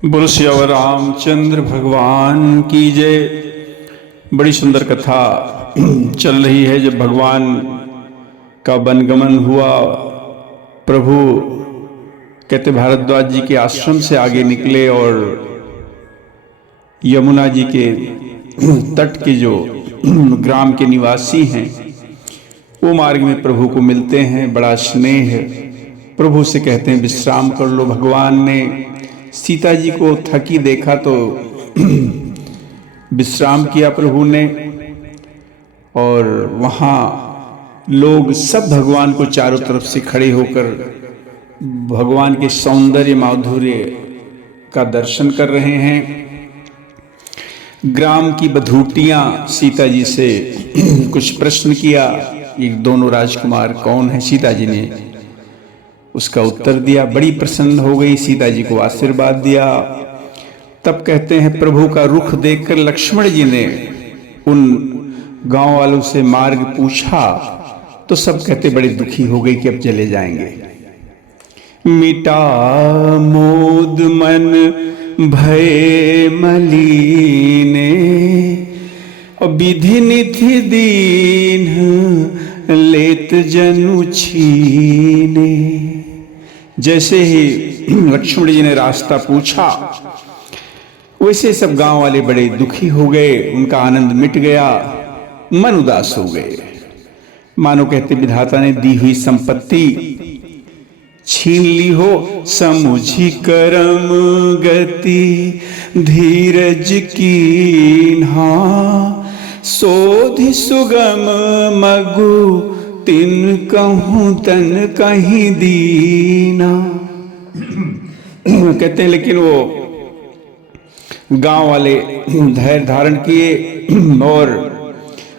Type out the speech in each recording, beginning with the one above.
बोलो सियावर रामचंद्र भगवान की जय। बड़ी सुंदर कथा चल रही है। जब भगवान का वनगमन हुआ, प्रभु कहते भारद्वाज जी के आश्रम से आगे निकले और यमुना जी के तट के जो ग्राम के निवासी हैं वो मार्ग में प्रभु को मिलते हैं। बड़ा स्नेह है। प्रभु से कहते हैं विश्राम कर लो। भगवान ने सीता जी को थकी देखा तो विश्राम किया प्रभु ने। और वहाँ लोग सब भगवान को चारों तरफ से खड़े होकर भगवान के सौंदर्य माधुर्य का दर्शन कर रहे हैं। ग्राम की बधूटियां सीता जी से कुछ प्रश्न किया, ये दोनों राजकुमार कौन है? सीता जी ने उसका उत्तर दिया। बड़ी प्रसन्न हो गई, सीता जी को आशीर्वाद दिया। तब कहते हैं प्रभु का रुख देखकर लक्ष्मण जी ने उन गांव वालों से मार्ग पूछा तो सब कहते बड़े दुखी हो गए कि अब चले जाएंगे। मिटा मोद मन भय मलीने विधि निधि दीन लेत जनु छीने। जैसे ही लक्ष्मण जी ने रास्ता पूछा वैसे सब गांव वाले बड़े दुखी हो गए, उनका आनंद मिट गया, मन उदास हो गए। मानो कहते विधाता ने दी हुई संपत्ति छीन ली हो। समुझी करम गति धीरज कीन्हा सोधि सुगम मगु तिन कहूं तन कहीं दीना। कहते हैं लेकिन वो गांव वाले धैर्य धारण किए और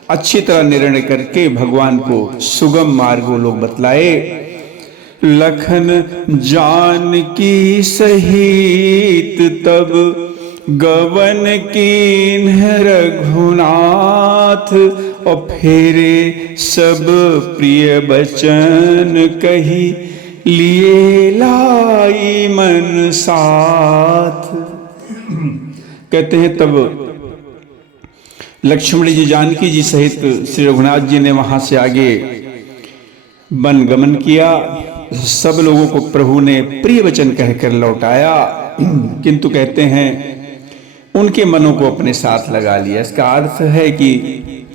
अच्छी तरह निर्णय करके भगवान को सुगम मार्ग वो लोग बतलाए। लखन जानकी सहित तब गवन कीन्ह रघुनाथ और फेरे सब प्रिय बचन कही लिए लाई मन साथ। कहते हैं तब लक्ष्मण जी जानकी जी सहित श्री रघुनाथ जी ने वहां से आगे वन गमन किया। सब लोगों को प्रभु ने प्रिय वचन कहकर लौटाया, किंतु कहते हैं उनके मनों को अपने साथ लगा लिया। इसका अर्थ है कि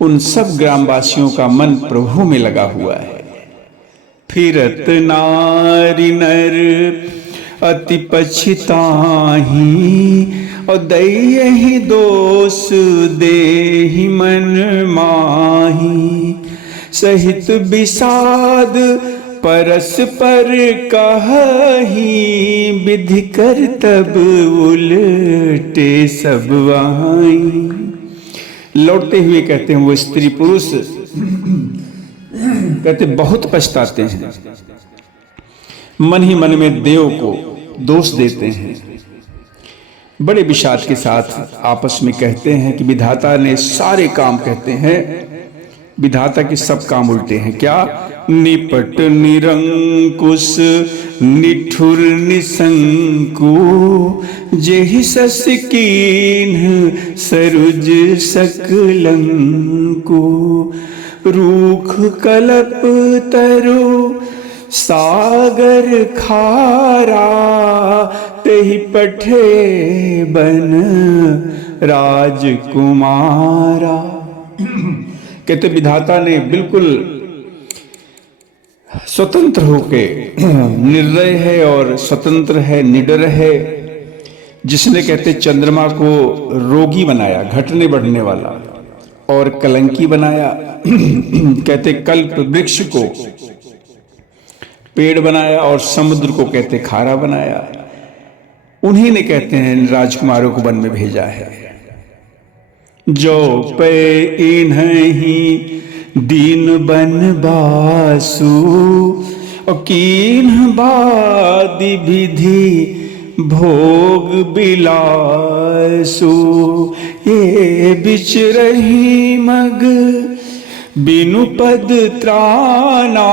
उन सब ग्रामवासियों का मन प्रभु में लगा हुआ है। फिरत नारी नर अति पछताही और दई दोष देहि मन माही। सहित विषाद परस पर कही विधि कर तब उलटे सब आई। लौटते हुए कहते हैं वो स्त्री पुरुष कहते बहुत पछताते हैं, मन ही मन में देव को दोष देते हैं। बड़े विषाद के साथ आपस में कहते हैं कि विधाता ने सारे काम, कहते हैं विधाता के सब काम उल्टे हैं। क्या? निपट निरंकुश निठुर निसंकु जेहि सस कीन्ह सरुज सकलंकु। रूख कलप तरु सागर खारा तेहि पठे बन राजकुमारा। कहते विधाता ने बिल्कुल स्वतंत्र होके निर्दय है और स्वतंत्र है, निडर है। जिसने कहते चंद्रमा को रोगी बनाया, घटने बढ़ने वाला, और कलंकी बनाया। कहते कल्प वृक्ष को पेड़ बनाया और समुद्र को कहते खारा बनाया। उन्हीं ने कहते हैं राजकुमारों को वन में भेजा है। जो पे इन्हीं दीन बनवासु और कीन्ह बादि विधि भोग बिलासु। ये बिच रही मग बिनु पद त्राना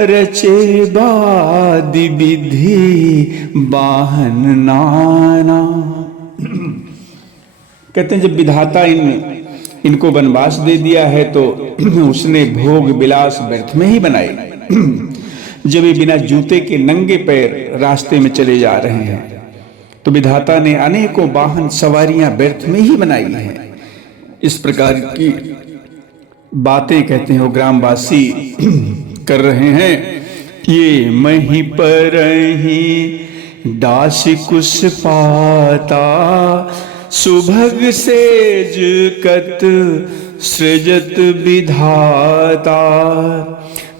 रचे बादि विधि बाहन नाना। कहते हैं जब विधाता इनको वनवास दे दिया है तो उसने भोग विलास व्यर्थ में ही बनाए। जब ये बिना जूते के नंगे पैर रास्ते में चले जा रहे हैं तो विधाता ने अनेकों वाहन सवारियां व्यर्थ में ही बनाई हैं। इस प्रकार की बातें कहते हैं वो ग्रामवासी कर रहे हैं। ये मही पर ही दास कुश पाता, सुभग सेज कत सृजत विधाता।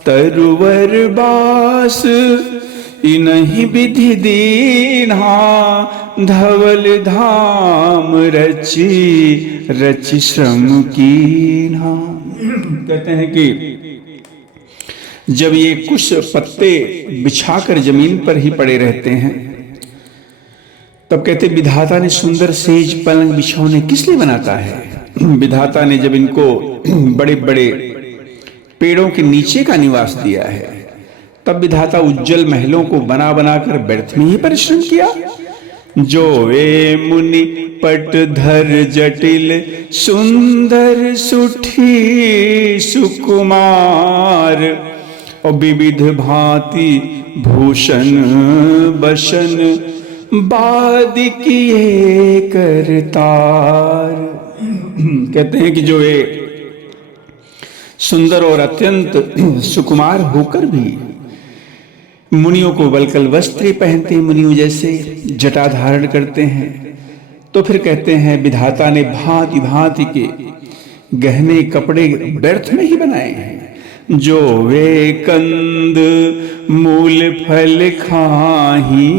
तरुवर बास इनहि विधि दीन्हा, धवल धाम रचि रचि श्रम कीन्हा। कहते हैं कि जब ये कुछ पत्ते बिछाकर जमीन पर ही पड़े रहते हैं तब कहते विधाता ने सुंदर सेज पलंग बिछौने किस लिए बनाता है। विधाता ने जब इनको बड़े बड़े पेड़ों के नीचे का निवास दिया है तब विधाता उज्जवल महलों को बना बनाकर व्यर्थ में ही परिश्रम किया। जो वे मुनि पट धर जटिल, सुंदर सुठी सुकुमार। और विविध भांति भूषण बसन, बाद किए करतार। कहते हैं कि जो ये सुंदर और अत्यंत सुकुमार होकर भी मुनियों को वल्कल वस्त्र पहनते, मुनियों जैसे जटा धारण करते हैं, तो फिर कहते हैं विधाता ने भांति भांति के गहने कपड़े व्यर्थ में ही बनाए हैं। जो वे कंद मूल फल खाही,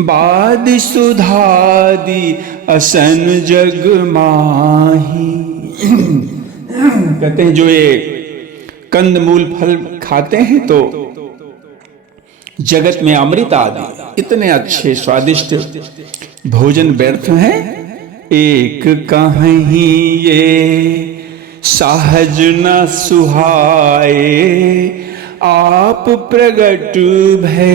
बाद सुधादि असन जग माही। कहते हैं जो ये कंद मूल फल खाते हैं तो जगत में अमृत आदि इतने अच्छे स्वादिष्ट भोजन व्यर्थ हैं। एक कहीं ये सहज न सुहाए, आप प्रगट भय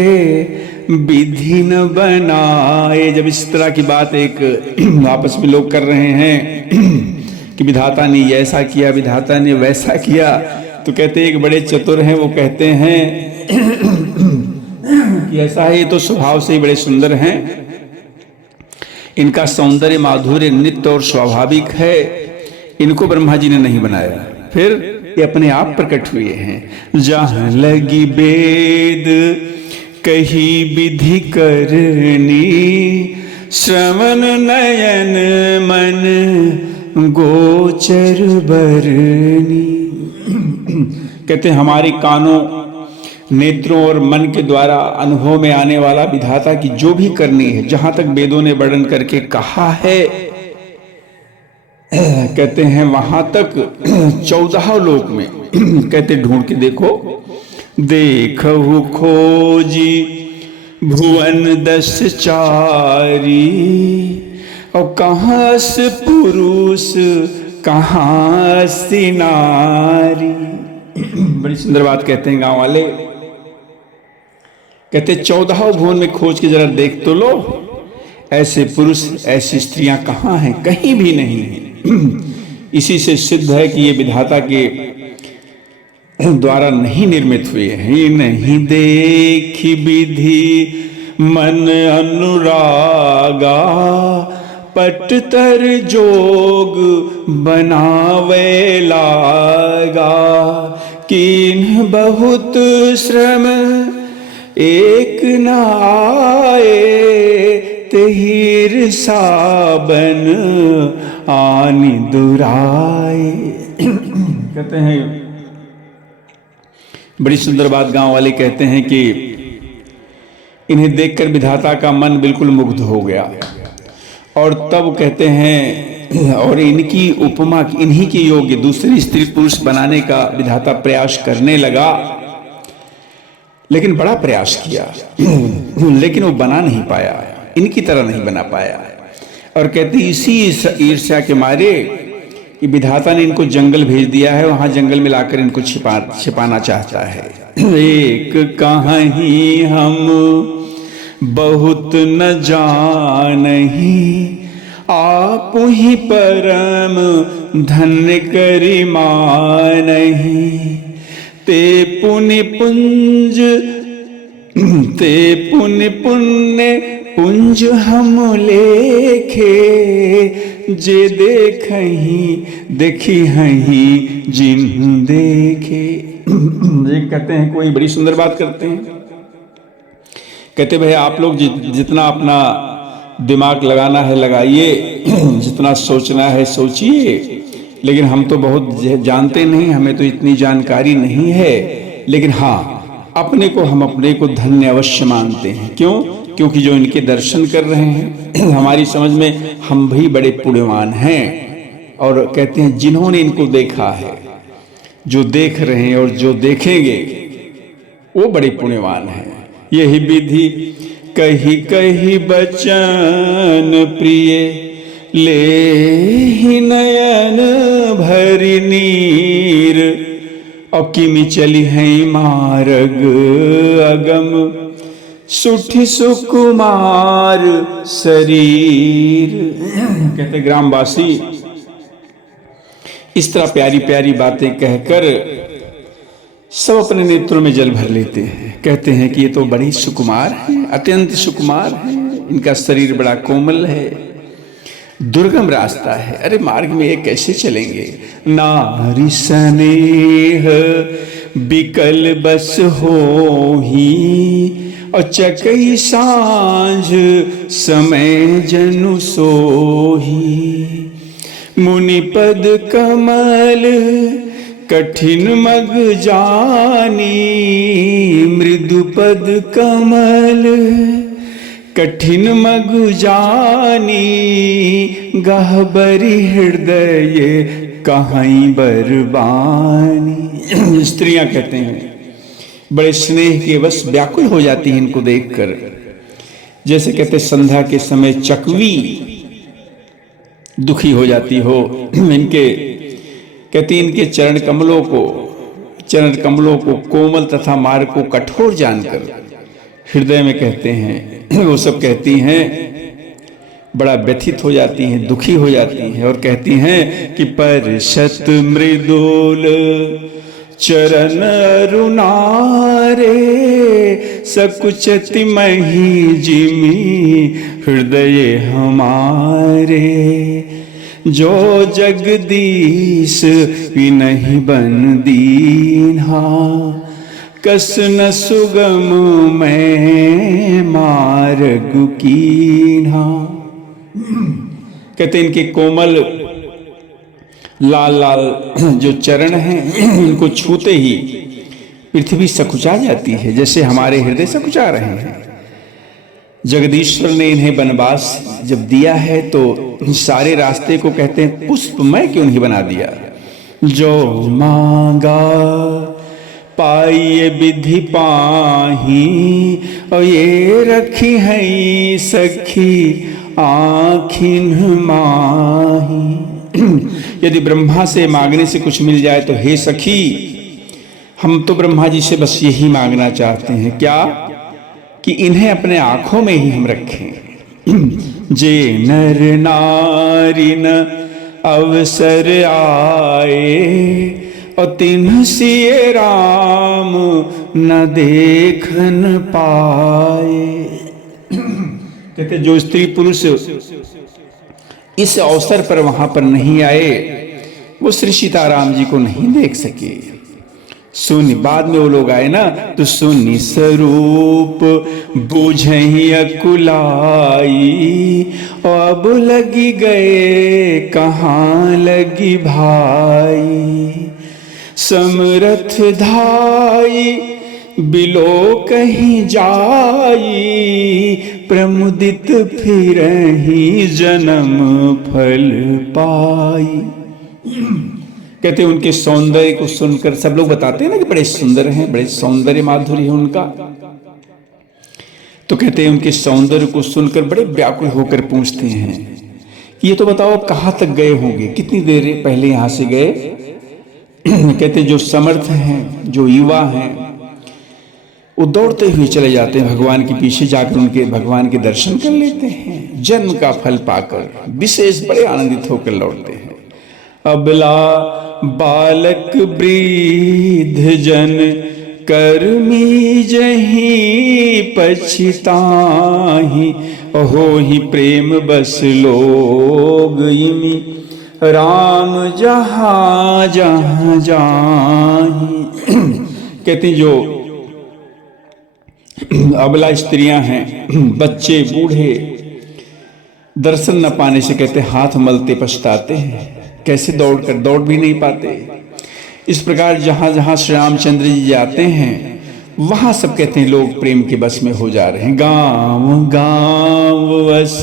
विधि न बनाए। जब इस तरह की बात एक आपस में लोग कर रहे हैं कि विधाता ने ऐसा किया, विधाता ने वैसा किया, तो कहते एक बड़े चतुर हैं, वो कहते हैं कि ऐसा है, ये तो स्वभाव से ही बड़े सुंदर हैं, इनका सौंदर्य माधुर्य नित्य और स्वाभाविक है, इनको ब्रह्मा जी ने नहीं बनाया। फिर ये अपने आप प्रकट हुए हैं। जहां लगी वेद कही विधि करनी, श्रवण नयन मन गोचर बरनी। कहते हमारे कानों, नेत्रों और मन के द्वारा अनुभव में आने वाला विधाता की जो भी करनी है, जहां तक वेदों ने वर्णन करके कहा है, कहते हैं वहां तक 14 लोक में कहते ढूंढ के देखो। देखहु खोजी भुवन 10 चारी, और कहां से पुरुष कहां से नारी। बड़ी सुंदर बात कहते हैं गांव वाले। कहते 14 भुवन में खोज के जरा देख तो लो, ऐसे पुरुष ऐसी स्त्रियां कहां हैं, कहीं भी नहीं है। इसी से सिद्ध है कि ये विधाता के द्वारा नहीं निर्मित हुए हैं। नहीं देखी विधि मन अनुरागा, पटतर जोग बनावे लागा। किन्ह बहुत श्रम एक नाए, तेहिर साबन आनि दुराए। कहते हैं बड़ी सुंदर बात गांव वाले कहते हैं कि इन्हें देखकर विधाता का मन बिल्कुल मुग्ध हो गया, और तब कहते हैं और इनकी उपमा इन्हीं के योग्य दूसरी स्त्री पुरुष बनाने का विधाता प्रयास करने लगा। लेकिन बड़ा प्रयास किया, लेकिन वो बना नहीं पाया, इनकी तरह नहीं बना पाया। और कहते इसी ईर्ष्या के मारे कि विधाता ने इनको जंगल भेज दिया है, वहां जंगल में लाकर इनको छिपाना चाहता है। एक कहीं हम बहुत न जानही, आप ही परम धन्य करि मानही। ते पुण्य पुंज पुंज हम लेखे, जे देखी हहीं जिन्हु देखे। ये कहते हैं, कोई बड़ी सुंदर बात करते हैं। कहते भाई आप लोग जितना अपना दिमाग लगाना है लगाइए, जितना सोचना है सोचिए, लेकिन हम तो बहुत जानते नहीं, हमें तो इतनी जानकारी नहीं है। लेकिन हाँ, अपने को धन्य अवश्य मानते हैं। क्यों? क्योंकि जो इनके दर्शन कर रहे हैं, हमारी समझ में हम भी बड़े पुण्यवान हैं। और कहते हैं जिन्होंने इनको देखा है, जो देख रहे हैं और जो देखेंगे, वो बड़े पुण्यवान हैं। यही विधि कही कही बचन प्रिय, ले नयन भरि नीर। और किमि चली है मार्ग अगम, सुठी सुकुमार शरीर। कहते ग्रामवासी इस तरह प्यारी प्यारी बातें कहकर सब अपने नेत्रों में जल भर लेते हैं। कहते हैं कि ये तो बड़ी सुकुमार है, अत्यंत सुकुमार है, इनका शरीर बड़ा कोमल है, दुर्गम रास्ता है। अरे मार्ग में ये कैसे चलेंगे? नारी स्नेह बिकल बस होही, और चकई सांझ समय जनु सोही। मुनि पद कमल कठिन मग जानी, मृदु पद कमल कठिन मग जानी। गहबरी हृदय कहीं बरबानी। स्त्रियां कहते हैं बड़े स्नेह के वश व्याकुल हो जाती हैं इनको देखकर। जैसे कहते संध्या के समय चकवी दुखी हो जाती हो। इनके कहती इनके चरण कमलों को कोमल तथा मार्ग को कठोर जानकर हृदय में कहते हैं, वो सब कहती हैं, बड़ा व्यथित हो जाती हैं, दुखी हो जाती हैं और कहती हैं कि परशत मृदुल चरण रुनारे, सकुचति मही जिमी हृदय हमारे। जो जगदीश विनहि बन दीन्हा, कस न सुगम मैं मार्ग कीन्हा। कहते इनके कोमल लाल लाल जो चरण हैं, इनको छूते ही पृथ्वी सकुचा जाती है, जैसे हमारे हृदय सकुचा रहे हैं। जगदीश्वर ने इन्हें वनवास जब दिया है तो सारे रास्ते को कहते हैं पुष्पमय क्यों नहीं बना दिया। जो मांगा पाइए विधि पाही, और ये रखी है सखी आँखिन माही। यदि ब्रह्मा से मांगने से कुछ मिल जाए तो हे सखी, हम तो ब्रह्मा जी से बस यही मांगना चाहते हैं, क्या कि इन्हें अपने आंखों में ही हम रखें। जे नर नारी न अवसर आए, और तिन्ह सिए राम न देखन पाए। कहते जो स्त्री पुरुष इस अवसर पर वहां पर नहीं आए, वो श्री सीताराम जी को नहीं देख सके। सुन बाद में वो लोग आए ना, तो सुनि स्वरूप बुझहि अकुलाई, अब लगी गए कहाँ लगी भाई। समरथ धाई बिलो कहीं जाई, प्रमुदित फिरहि जन्म फल पाई। कहते हैं उनके सौंदर्य को सुनकर सब लोग बताते हैं ना कि बड़े सुंदर हैं, बड़े सौंदर्य माधुर्य है उनका। तो कहते हैं उनके सौंदर्य को सुनकर बड़े व्याकुल होकर पूछते हैं कि ये तो बताओ कहाँ तक गए होंगे, कितनी देर पहले यहां से गए। कहते जो समर्थ हैं, जो युवा हैं, वो दौड़ते हुए चले जाते हैं भगवान के पीछे, जाकर उनके भगवान के दर्शन कर लेते हैं। जन्म का फल पाकर विशेष बड़े आनंदित होकर लौटते हैं। अबला बालक वृद्ध जन कर्मी जही पछताही, हो ही प्रेम बस लोग इमी राम जहाँ जहाँ जाही। कहते हैं जो अबला स्त्रियां हैं, बच्चे बूढ़े दर्शन न पाने से कहते हाथ मलते पछताते हैं, कैसे दौड़ भी नहीं पाते। इस प्रकार जहां जहां श्री रामचंद्र जी जाते हैं वहां सब कहते हैं लोग प्रेम के बस में हो जा रहे हैं। गांव गांव वस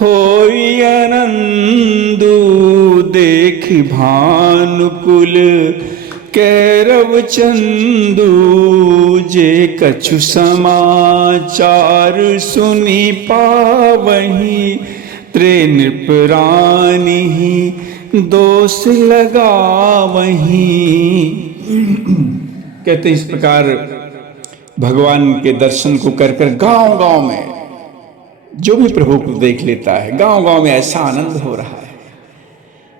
होई आनंदु, देख भानुकुल कैरव चंदू, जे कछु समाचार सुनी पावही, त्रे नृपरानी दोष लगा वहीं। कहते इस प्रकार भगवान के दर्शन को कर कर गांव गांव में जो भी प्रभु को देख लेता है, गांव गांव में ऐसा आनंद हो रहा है।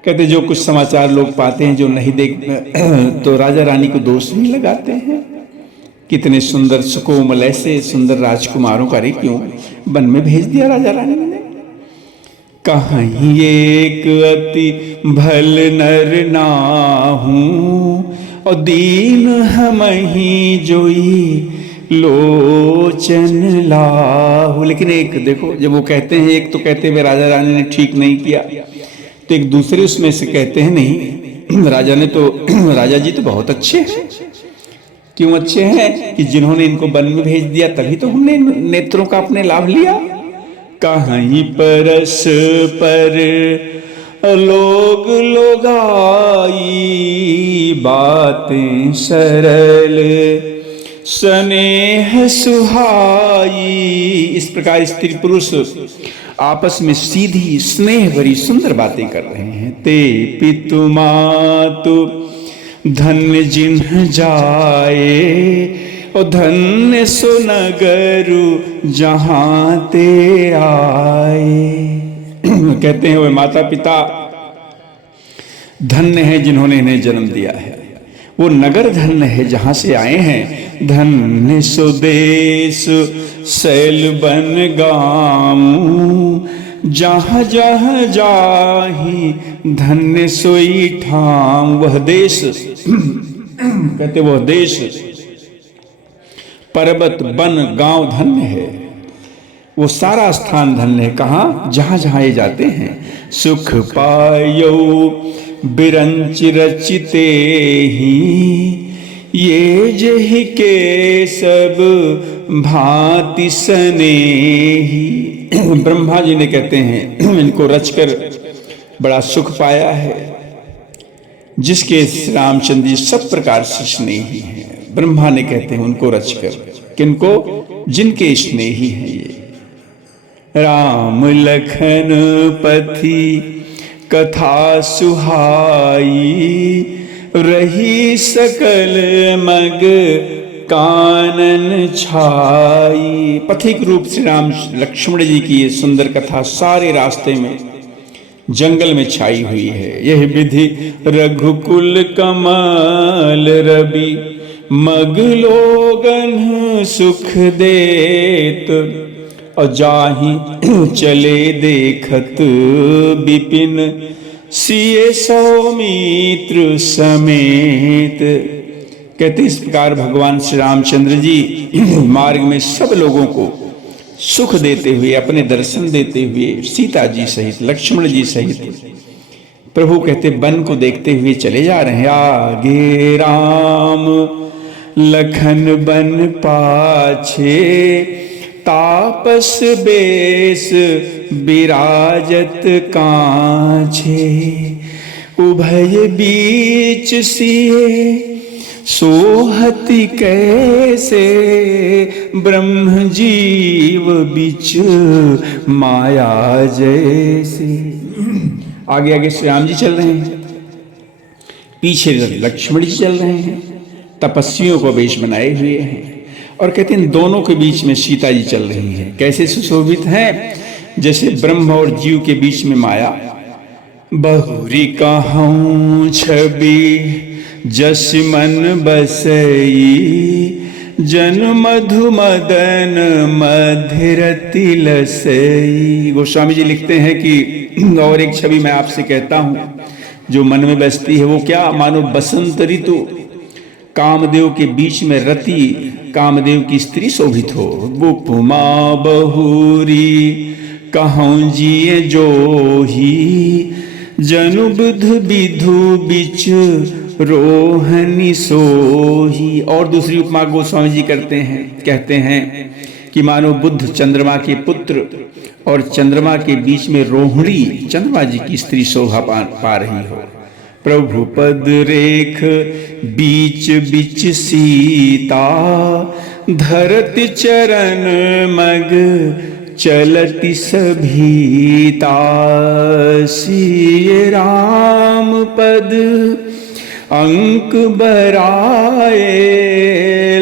कहते जो कुछ समाचार लोग पाते हैं जो नहीं देख तो राजा रानी को दोष भी लगाते हैं। कितने सुंदर सुकोमल ऐसे सुंदर राजकुमारों का रे क्यों वन में भेज दिया राजा रानी ने। कहीं एक अति भल नर नाहूं, और दीन हम ही जोई लोचन लाहू। लेकिन एक देखो, जब वो कहते हैं, एक तो कहते हैं राजा रानी ने ठीक नहीं किया, तो एक दूसरे उसमें से कहते हैं नहीं राजा ने तो राजा जी तो बहुत अच्छे हैं। क्यों अच्छे हैं? कि जिन्होंने इनको वन में भेज दिया तभी तो हमने नेत्रों का अपने लाभ लिया। कहीं परस पर लोग लोगाई, बातें सरल स्नेह सुहाई। इस प्रकार स्त्री पुरुष आपस में सीधी स्नेह भरी सुंदर बातें कर रहे हैं। ते पितु मातु धन्य जिन्ह जाए, और धन्य सो नगरु जहां ते आए। कहते हैं वे माता पिता धन्य है जिन्होंने इन्हें जन्म दिया है, वो नगर धन्य है जहां से आए हैं। धन्य सो देश शैल बन गाँव, जहाँ जहाँ जाही धन्य सोई ठाम। वह देश कहते वह देश पर्वत वन गांव धन्य है, वो सारा स्थान धन्य है। कहाँ? जहाँ जहाँ ये जाते हैं। सुख पायो बिरंच रचिते ही, ये जही के सब भांति स्नेही। ब्रह्मा जी ने कहते हैं इनको रचकर बड़ा सुख पाया है, जिसके श्री रामचंद्र जी सब प्रकार से स्नेही हैं। ब्रह्मा ने कहते हैं उनको रचकर, किनको? जिनके स्नेही हैं ये। राम लखन पथि कथा सुहाई, रही सकल मग कानन छाई। पथिक रूप श्री राम लक्ष्मण जी की ये सुंदर कथा सारे रास्ते में जंगल में छाई हुई है। यह विधि रघुकुल कमल रवि, मग लोगन सुख देत, और जाहि चले देखत विपिन, सिए सौमित्र समेत। कहते इस प्रकार भगवान श्री रामचंद्र जी मार्ग में सब लोगों को सुख देते हुए, अपने दर्शन देते हुए, सीता जी सहित, लक्ष्मण जी सहित प्रभु कहते वन को देखते हुए चले जा रहे हैं। आगे राम लखन बन पाछे, तापस बेस विराजत काछे, उभय बीच सिए सोहति कैसे, ब्रह्म जीव बिच माया जैसे। आगे आगे श्री राम जी चल रहे हैं, पीछे लक्ष्मण जी चल रहे हैं, तपस्वियों को वेश बनाए हुए हैं। और कहते हैं दोनों के बीच में सीता जी चल रही हैं। कैसे सुशोभित हैं, जैसे ब्रह्म और जीव के बीच में माया। बहुरी कहूँ छवि जस मन बसई, जन मधु मदन मधिरति लसई। गोस्वामी जी लिखते हैं कि और एक छवि मैं आपसे कहता हूं जो मन में बसती है, वो क्या, मानो बसंत ऋतु कामदेव के बीच में रति कामदेव की स्त्री शोभित हो। बुपुमा बहुरी कहूँ जिए जो ही, जनु बुध विधु बिच रोहनी सोही। और दूसरी उपमा गोस्वामी जी कहते हैं कि मानो बुद्ध चंद्रमा के पुत्र और चंद्रमा के बीच में रोहिणी चंद्रमा जी की स्त्री शोभा पा रही हो। प्रभु पद रेख बीच बीच सीता, धरती चरण मग चलती सभीता। सिय राम पद अंक बराए,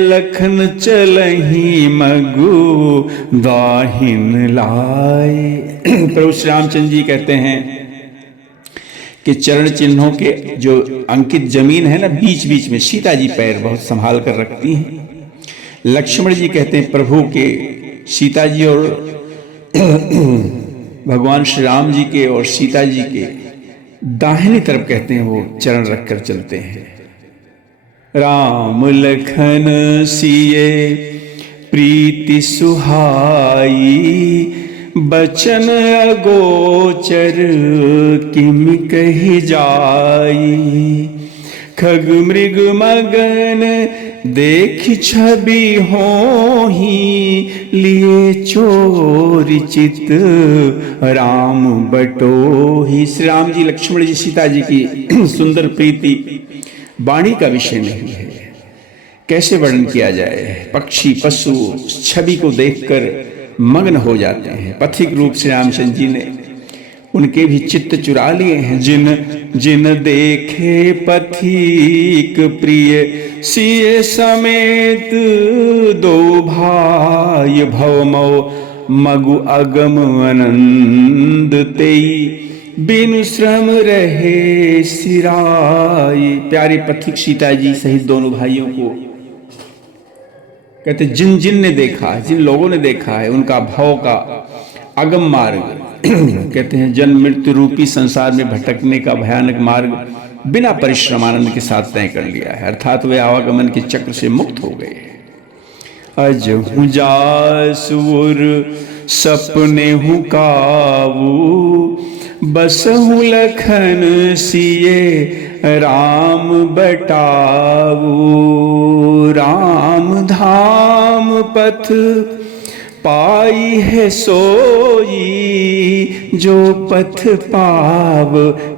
लखन चलही मगु दाहिन लाए। प्रभु श्री रामचंद्र जी कहते हैं कि चरण चिन्हों के जो अंकित जमीन है ना, बीच बीच में सीता जी पैर बहुत संभाल कर रखती हैं। लक्ष्मण जी कहते हैं प्रभु के, सीता जी और भगवान श्री राम जी के और सीता जी के दाहिनी तरफ कहते हैं वो चरण रखकर चलते हैं। राम लखन सिए प्रीति सुहाई, बचन अगोचर किम कही जाई। खग मृग मगन देख छवि होही, लिए चोर चित राम बटोही। श्री राम जी लक्ष्मण जी सीता जी की सुंदर प्रीति वाणी का विषय नहीं है, कैसे वर्णन किया जाए। पक्षी पशु छवि को देखकर मग्न हो जाते हैं। पथिक रूप से रामचंद्र जी ने उनके भी चित्त चुरा लिए हैं। जिन जिन देखे पथिक प्रिय, सिय समेत दो भाई भवमो मगु अगम आनंद तेई, बिनु श्रम रहे सिराई। प्यारे पथिक सीता जी सहित दोनों भाइयों को कहते जिन जिन ने देखा, जिन लोगों ने देखा है, उनका भव का अगम मार्ग कहते हैं जन्म मृत्यु रूपी संसार में भटकने का भयानक मार्ग बिना परिश्रम आनंद के साथ तय कर लिया है। अर्थात वे आवागमन के चक्र से मुक्त हो गए। अजहु जासुर सपने हूँ काबू, बसहु लखन सिए राम बटाऊ। राम धाम पथ पाई है सोई, जो पथ पाव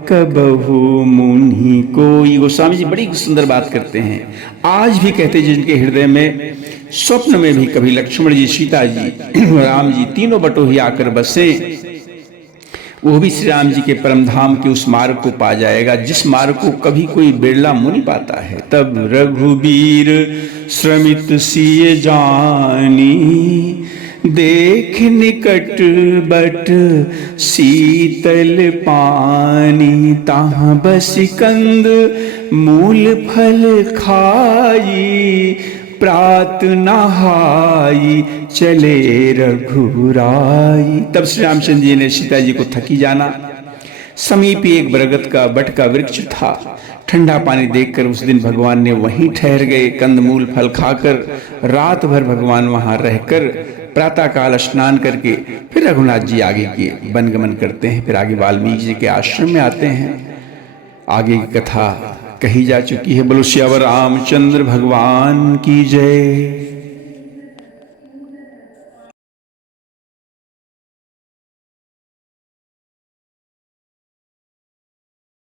कबहु मुनि कोई। गोस्वामी जी बड़ी सुंदर बात करते हैं। आज भी कहते हैं जिनके हृदय में स्वप्न में भी कभी लक्ष्मण जी, सीता जी, राम जी तीनों बटोही आकर बसे, वो भी श्री राम जी के परम धाम के उस मार्ग को पा जाएगा जिस मार्ग को कभी कोई बिरला मुनि पाता है। तब रघुबीर श्रमित सिय जानी, देख निकट बट शीतल पानी। ताहाँ बस कंद मूल फल खाई, प्रात नहाई चले रघुराई। तब श्री रामचंद्र जी ने सीता जी को थकी जाना। समीप एक बरगद का बट का वृक्ष था। ठंडा पानी देखकर उस दिन भगवान ने वहीं ठहर गए। कंदमूल फल खाकर रात भर भगवान वहां रहकर प्रातः काल स्नान करके फिर रघुनाथ जी आगे के वनगमन करते हैं। फिर आगे वाल्मीकि जी के आश्रम में आते हैं। आगे की कथा कही जा चुकी है। बोलो श्यावर रामचंद्र भगवान की जय।